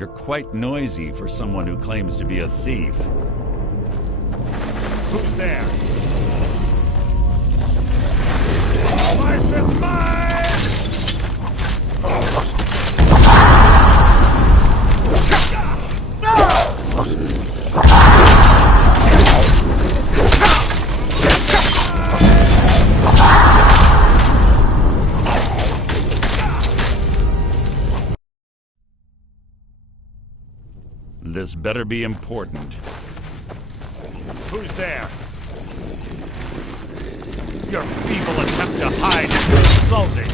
You're quite noisy for someone who claims to be a thief. Who's there? Life is mine! This better be important. Who's there? Your feeble attempt to hide is insulting.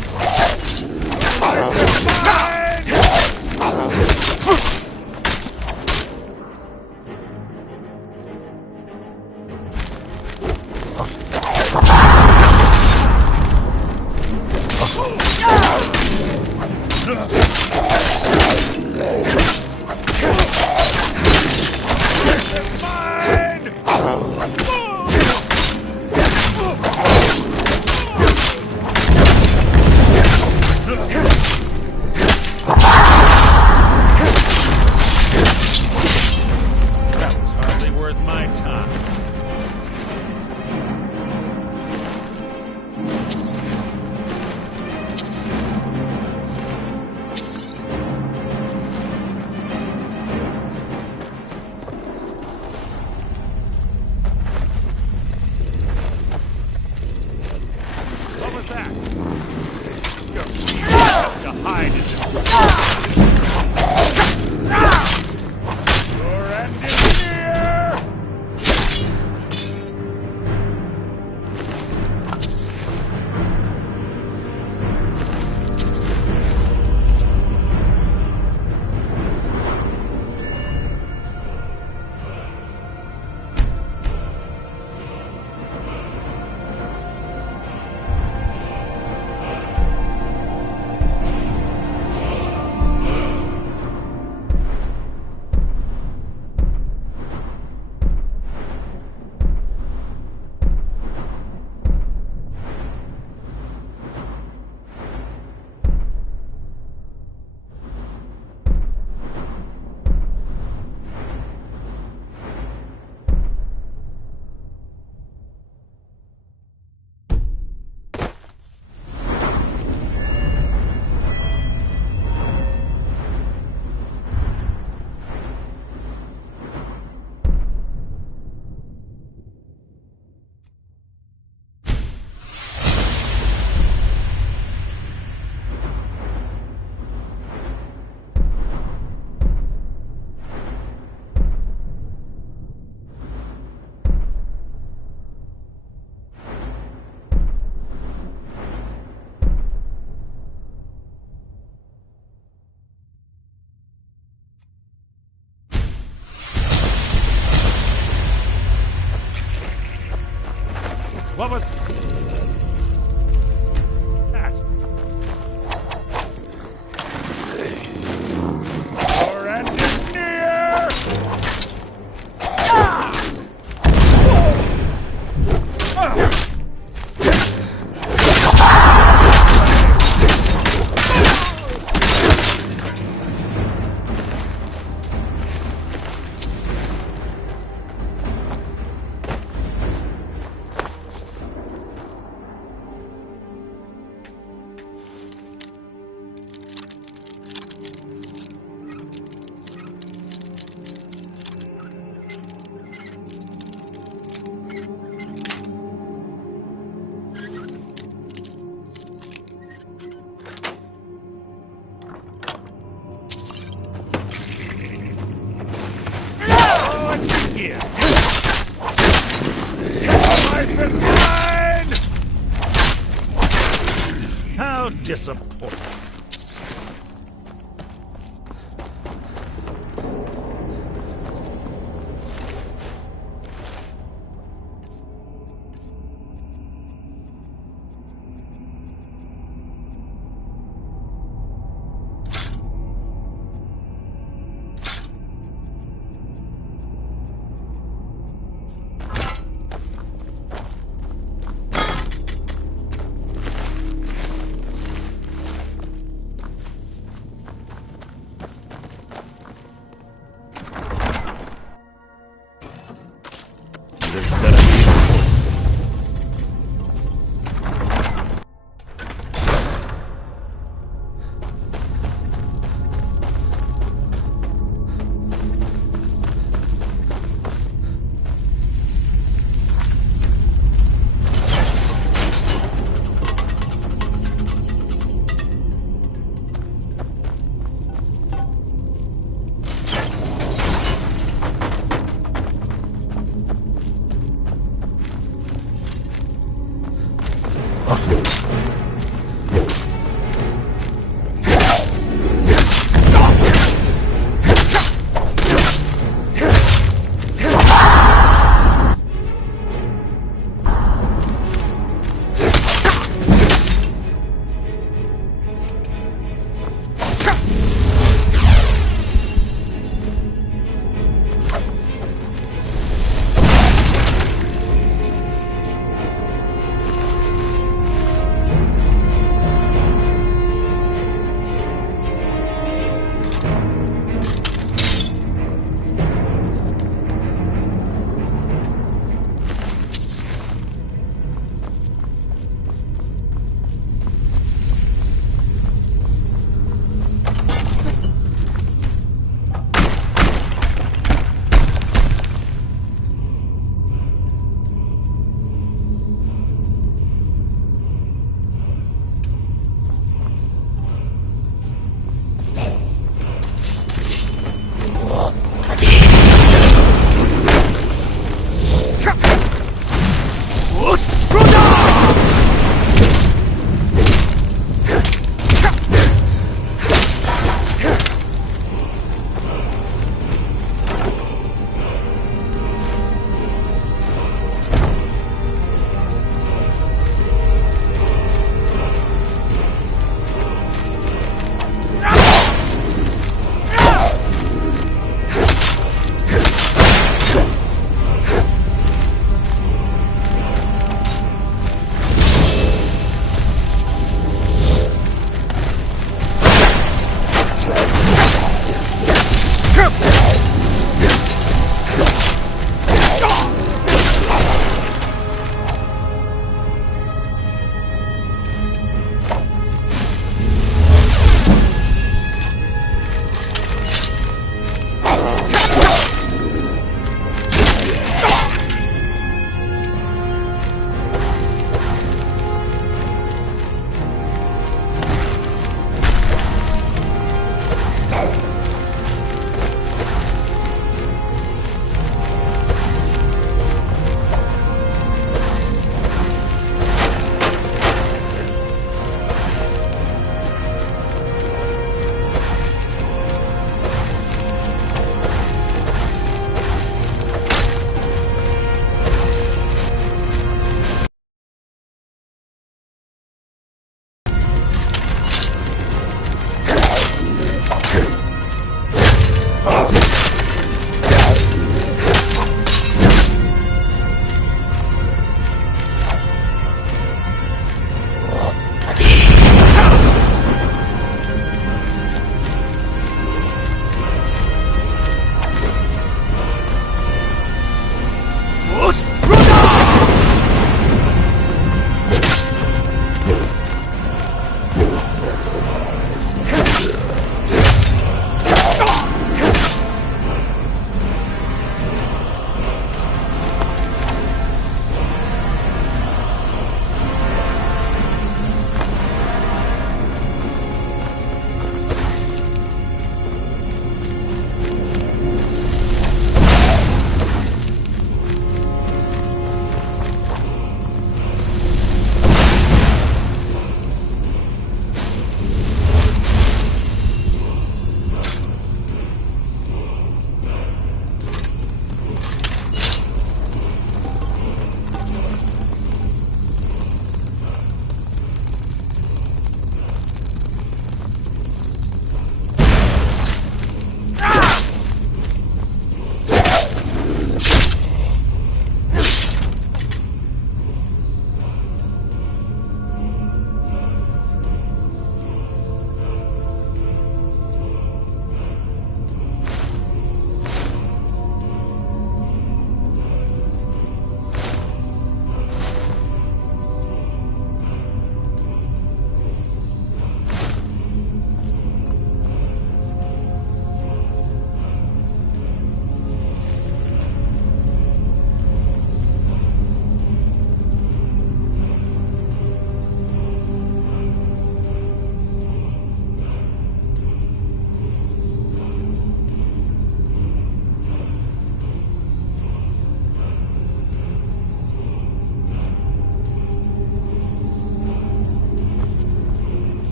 What was that? Your end is near! Here. Life is mine! How disappointing.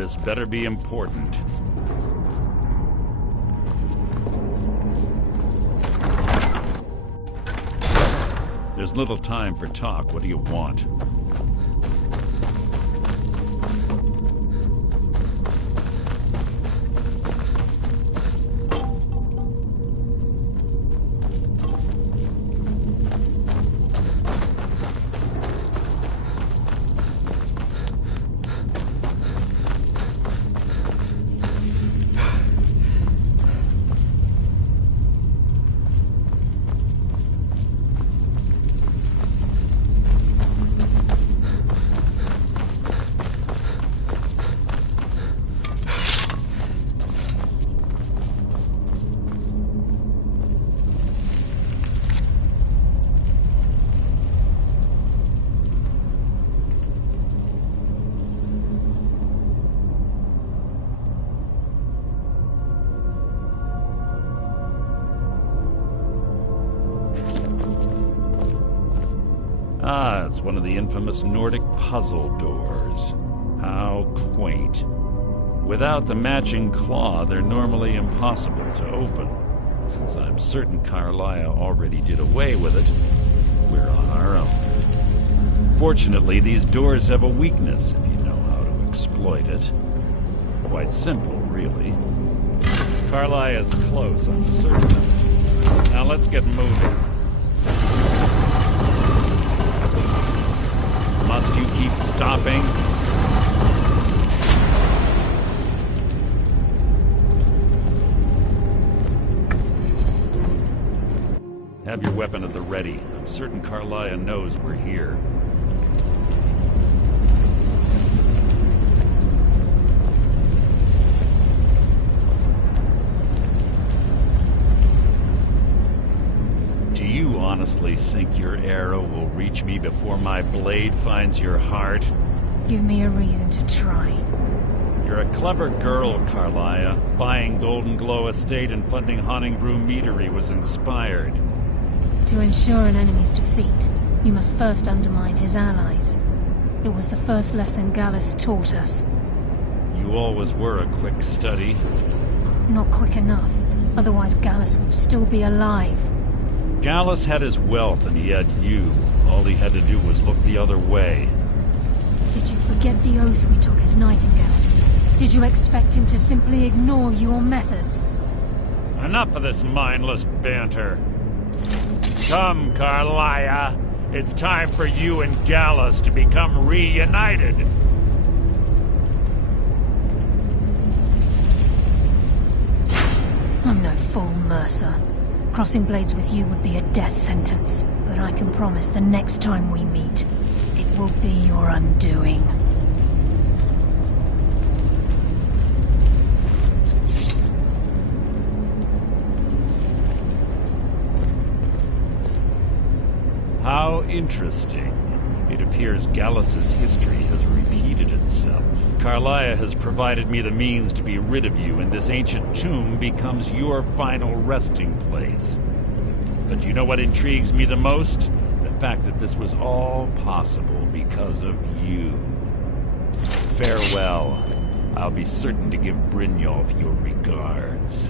This better be important. There's little time for talk. What do you want? Ah, it's one of the infamous Nordic puzzle doors. How quaint. Without the matching claw, they're normally impossible to open. Since I'm certain Carlia already did away with it, we're on our own. Fortunately, these doors have a weakness if you know how to exploit it. Quite simple, really. Carlia is close, I'm certain of it. Now let's get moving. Must you keep stopping? Have your weapon at the ready. I'm certain Carlia knows we're here. Do you honestly think your arrow will reach me before my blade finds your heart? Give me a reason to try. You're a clever girl, Carlia. Buying Golden Glow Estate and funding Honningbrew Meadery was inspired. To ensure an enemy's defeat, you must first undermine his allies. It was the first lesson Gallus taught us. You always were a quick study. Not quick enough, otherwise Gallus would still be alive. Gallus had his wealth and he had you. All he had to do was look the other way. Did you forget the oath we took as nightingales? Did you expect him to simply ignore your methods? Enough of this mindless banter. Come, Carlia. It's time for you and Gallus to become reunited. I'm no fool, Mercer. Crossing blades with you would be a death sentence, but I can promise the next time we meet, it will be your undoing. How interesting. It appears Gallus's history has repeated itself. Carlia has provided me the means to be rid of you, and this ancient tomb becomes your final resting place. But you know what intrigues me the most? The fact that this was all possible because of you. Farewell. I'll be certain to give Brynjolf your regards.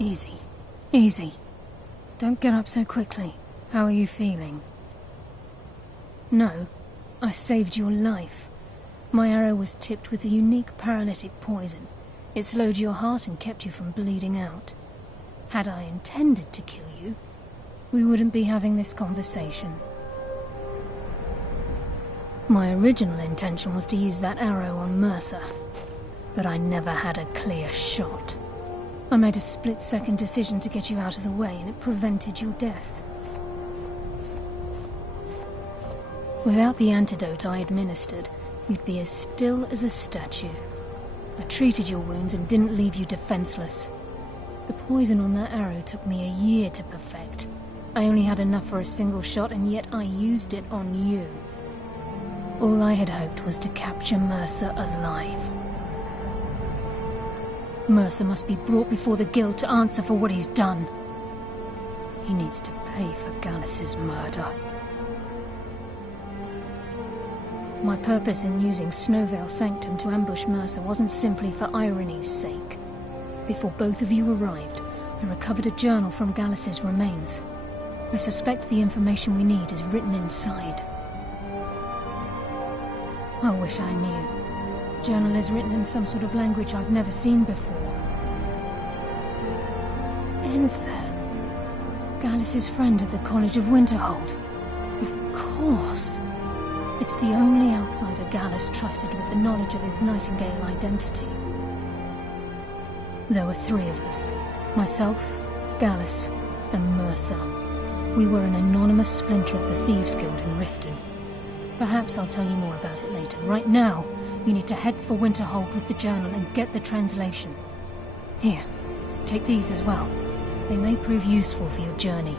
Easy. Easy. Don't get up so quickly. How are you feeling? No. I saved your life. My arrow was tipped with a unique paralytic poison. It slowed your heart and kept you from bleeding out. Had I intended to kill you, we wouldn't be having this conversation. My original intention was to use that arrow on Mercer, but I never had a clear shot. I made a split-second decision to get you out of the way, and it prevented your death. Without the antidote I administered, you'd be as still as a statue. I treated your wounds and didn't leave you defenseless. The poison on that arrow took me a year to perfect. I only had enough for a single shot, and yet I used it on you. All I had hoped was to capture Mercer alive. Mercer must be brought before the Guild to answer for what he's done. He needs to pay for Gallus's murder. My purpose in using Snowvale Sanctum to ambush Mercer wasn't simply for irony's sake. Before both of you arrived, I recovered a journal from Gallus's remains. I suspect the information we need is written inside. I wish I knew. The journal is written in some sort of language I've never seen before. Enther. Gallus's friend at the College of Winterhold. Of course. It's the only outsider Gallus trusted with the knowledge of his Nightingale identity. There were 3 of us. Myself, Gallus, and Mercer. We were an anonymous splinter of the Thieves' Guild in Riften. Perhaps I'll tell you more about it later. Right now, you need to head for Winterhold with the journal and get the translation. Here, take these as well. They may prove useful for your journey.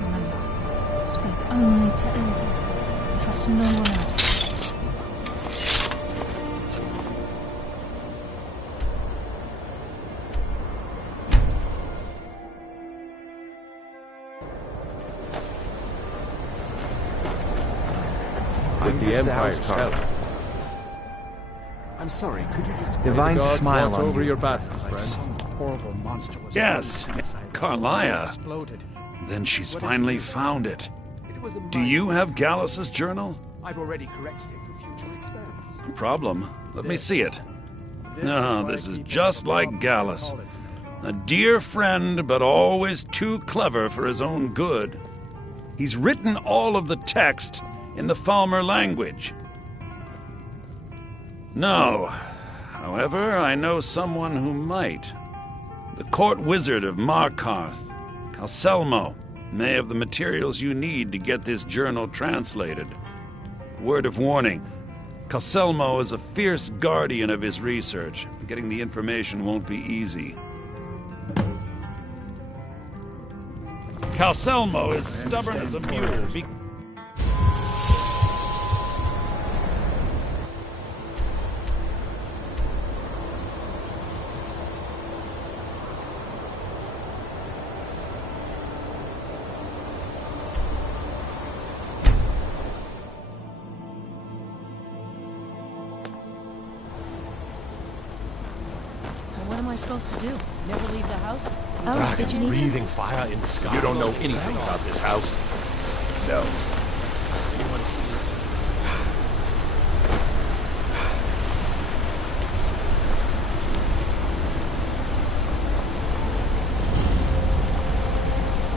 Remember, speak only to Enther. Trust no one else. With the Empire's help. I'm sorry, could you just... Divine God smile watch on over you. your battles, friend. Some horrible monster was... Yes, Carlia. Exploded. Then she's finally found it. It was a Do you have Gallus's journal? I've already corrected it for future experiments. Problem. Let me see it. No, this is just like Gallus. A dear friend, but always too clever for his own good. He's written all of the text in the Falmer language. No. However, I know someone who might. The court wizard of Markarth, Calselmo, may have the materials you need to get this journal translated. Word of warning, Calselmo is a fierce guardian of his research. Getting the information won't be easy. Calselmo is stubborn as a mule. What am I supposed to do? Never leave the house? Oh, Dragons did you need breathing fire in the sky. You don't know anything about this house. No. Anyone see it?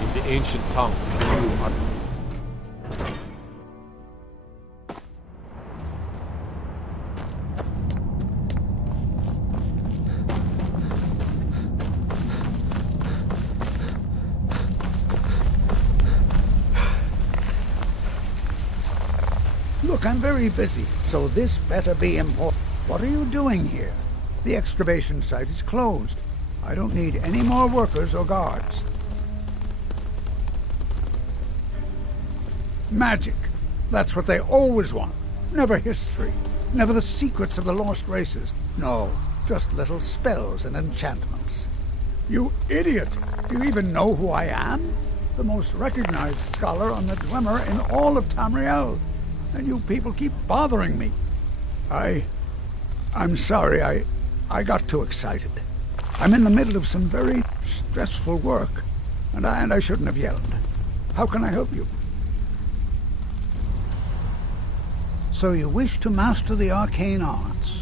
In the ancient tongue, you are... Look, I'm very busy, so this better be important. What are you doing here? The excavation site is closed. I don't need any more workers or guards. Magic. That's what they always want. Never history. Never the secrets of the lost races. No, just little spells and enchantments. You idiot! Do you even know who I am? The most recognized scholar on the Dwemer in all of Tamriel. And you people keep bothering me. I'm sorry, I got too excited. I'm in the middle of some very stressful work, and I shouldn't have yelled. How can I help you? So you wish to master the arcane arts?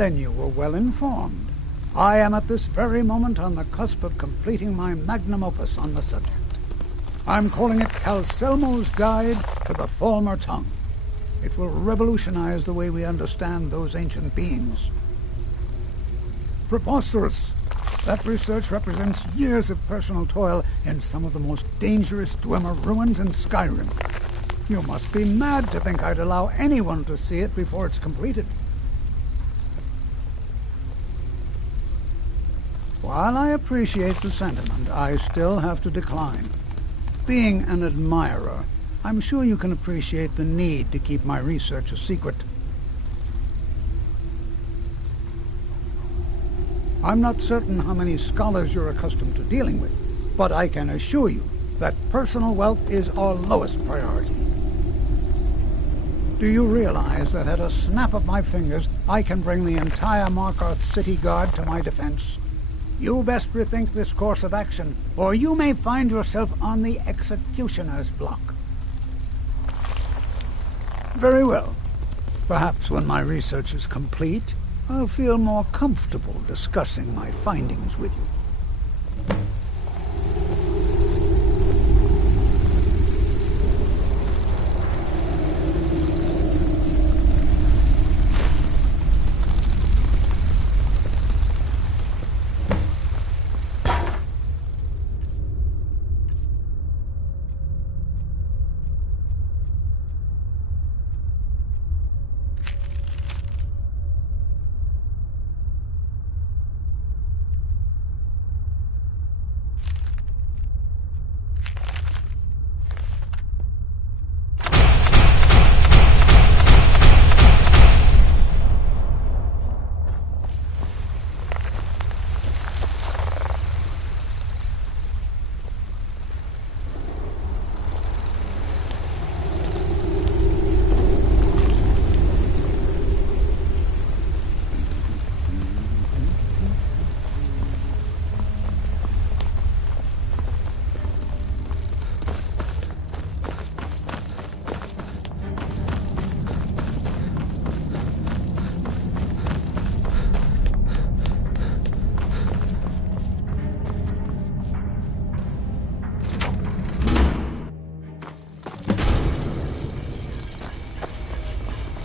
Then you were well informed. I am at this very moment on the cusp of completing my magnum opus on the subject. I'm calling it Calselmo's Guide to the Falmer Tongue. It will revolutionize the way we understand those ancient beings. Preposterous! That research represents years of personal toil in some of the most dangerous Dwemer ruins in Skyrim. You must be mad to think I'd allow anyone to see it before it's completed. While I appreciate the sentiment, I still have to decline. Being an admirer, I'm sure you can appreciate the need to keep my research a secret. I'm not certain how many scholars you're accustomed to dealing with, but I can assure you that personal wealth is our lowest priority. Do you realize that at a snap of my fingers, I can bring the entire Markarth City Guard to my defense? You best rethink this course of action, or you may find yourself on the executioner's block. Very well. Perhaps when my research is complete, I'll feel more comfortable discussing my findings with you.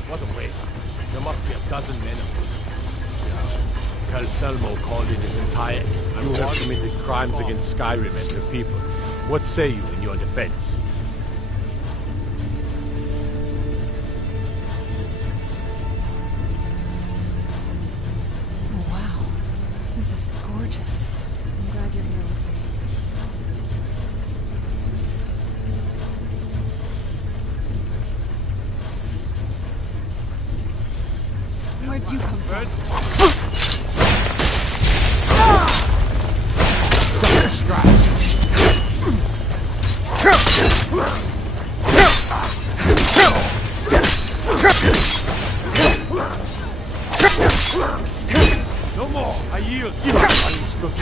What a waste. There must be a dozen men of them. Yeah. Calselmo called in his entire... You have committed crimes against Skyrim and her people. What say you in your defense? Oh, wow. This is gorgeous. I'm glad you're here with me. Where'd you come from? No more! I yield! Understood.